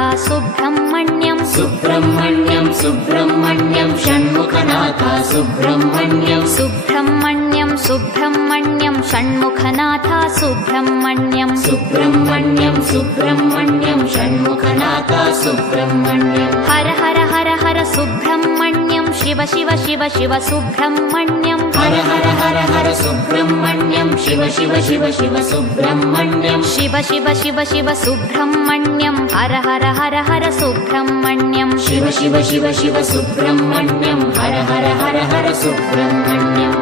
Subrahmanyam Subrahmanyam Subrahmanyam Shanmukhanath Subrahmanyam Subrahmanyam Subrahmanyam Shanmukhanath Subrahmanyam Subrahmanyam Subrahmanyam Shanmukhanath Subrahmanyam Har Har Har Har Subrahmanyam Shiva Shiva Shiva Shiva Subrahmanyam Har Har Har Har Subrahmanyam Shiva Shiva Shiva Shiva Subrahmanyam Shiva Shiva Shiva Shiva Subrahmanyam Har Har Har Har Subrahmanyam Shiva Shiva Shiva Shiva Subrahmanyam Har Har Har Har Subrahmanyam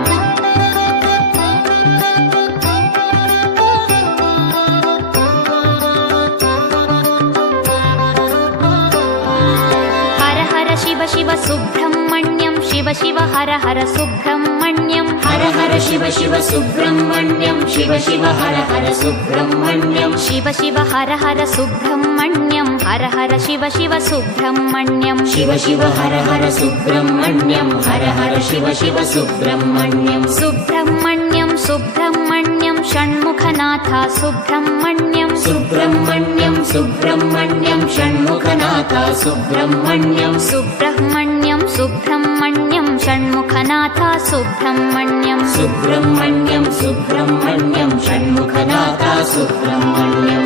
Har Har Shiva Shiva Subrahmanyam Shiva Shiva Har Har Subrahmanyam Har Har Shiva Shiva Subrahmanyam Shiva Shiva Har Har Subrahmanyam Shiva Shiva Har Har Subrahmanyam Har Har Shiva Shiva Subrahmanyam Shiva Shiva Har Har Subrahmanyam Har Har Shiva Shiva Subrahmanyam Subrahmanyam Subrahmanyam Shanmukhanath Subrahmanyam Subrahmanyam Subrahmanyam Shanmukhanath Subrahmanyam Subrahmanyam Subrahmanyam Shanmukhanath Subrahmanyam Subrahmanyam Subrahmanyam Shanmukhanath Subrahmanyam